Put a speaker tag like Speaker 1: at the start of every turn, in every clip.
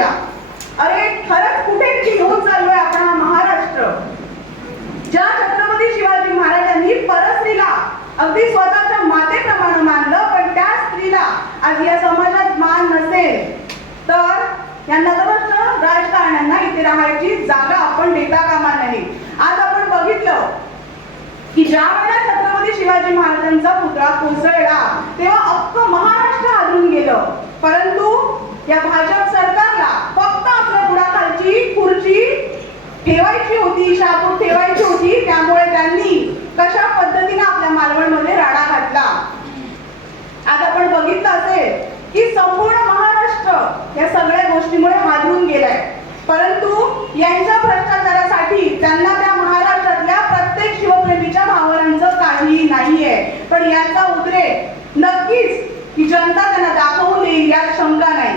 Speaker 1: केला. अरे खरंच कुठे घेऊन चाललोय आपण हा महाराष्ट्र. ज्या छत्रपती शिवाजी महाराजांनी परस्त्रीला अगदी स्वतःच्या मातेप्रमाणे मानलं पण त्या स्त्रीला आज या समाजात मान नसेल तर यांना जवळच राजकारण्यांना इथे राहायची जागा आपण देता कामा नाही. आज आपण बघितलं की ज्या वेळेला छत्रपती शिवाजी महाराजांचा पुतळा कोसळला तेव्हा अख्खं महाराष्ट्र हादरून गेलं. परंतु या भाजप सरकार यांच्या भ्रष्टाचारासाठी त्यांना त्या महाराष्ट्रातल्या प्रत्येक शिवप्रेमीच्या भावनांचं काहीही नाहीये. पण यांचा उद्रेक नक्कीच ही जनता त्यांना दाखवून देईल यात शंका नाही.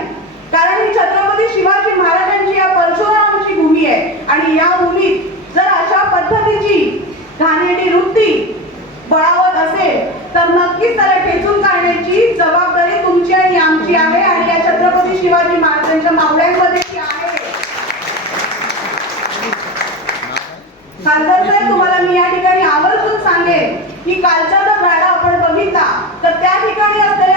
Speaker 1: कारण ही छत्रपती शिवाजी महाराजांची या परशुरामाची भूमी आहे. आणि या भूमीत जर अशा पद्धतीची घाणेरडी वृत्ती बळावत असेल तर नक्कीच त्याला ठेचून काढण्याची जबाबदारी तुमची आणि आमची आहे. आणि या छत्रपती शिवाजी महाराजांच्या मावळ्यांवर ती आहे खासदार साहेब तुम्हाला मी या ठिकाणी आवर्जून सांगेन की कालचा जर राडा आपण बघितला तर त्या ठिकाणी असलेले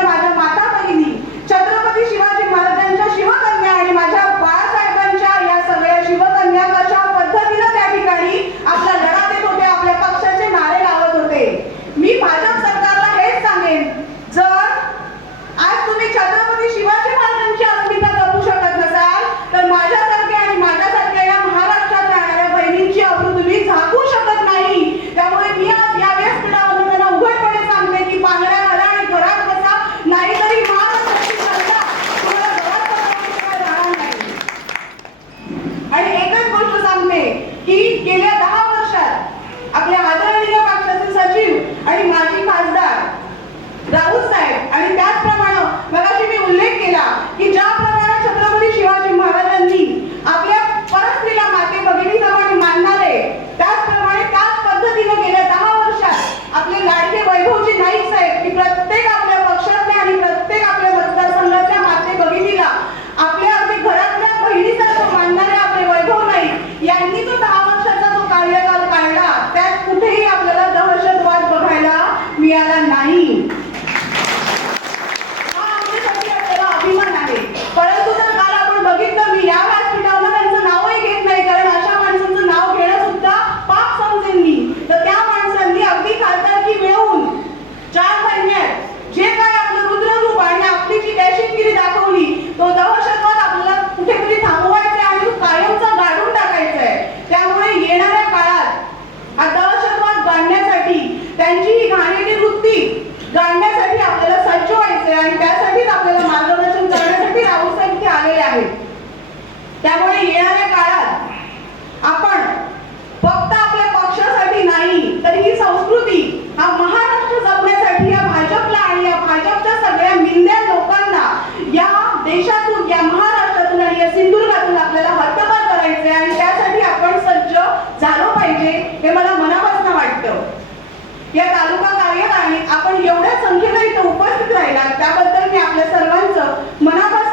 Speaker 1: या तालुका कार्यालयाने आपण एवढ्या संख्येने इथं उपस्थित राहिला त्याबद्दल मी आपल्या सर्वांचं मनापासून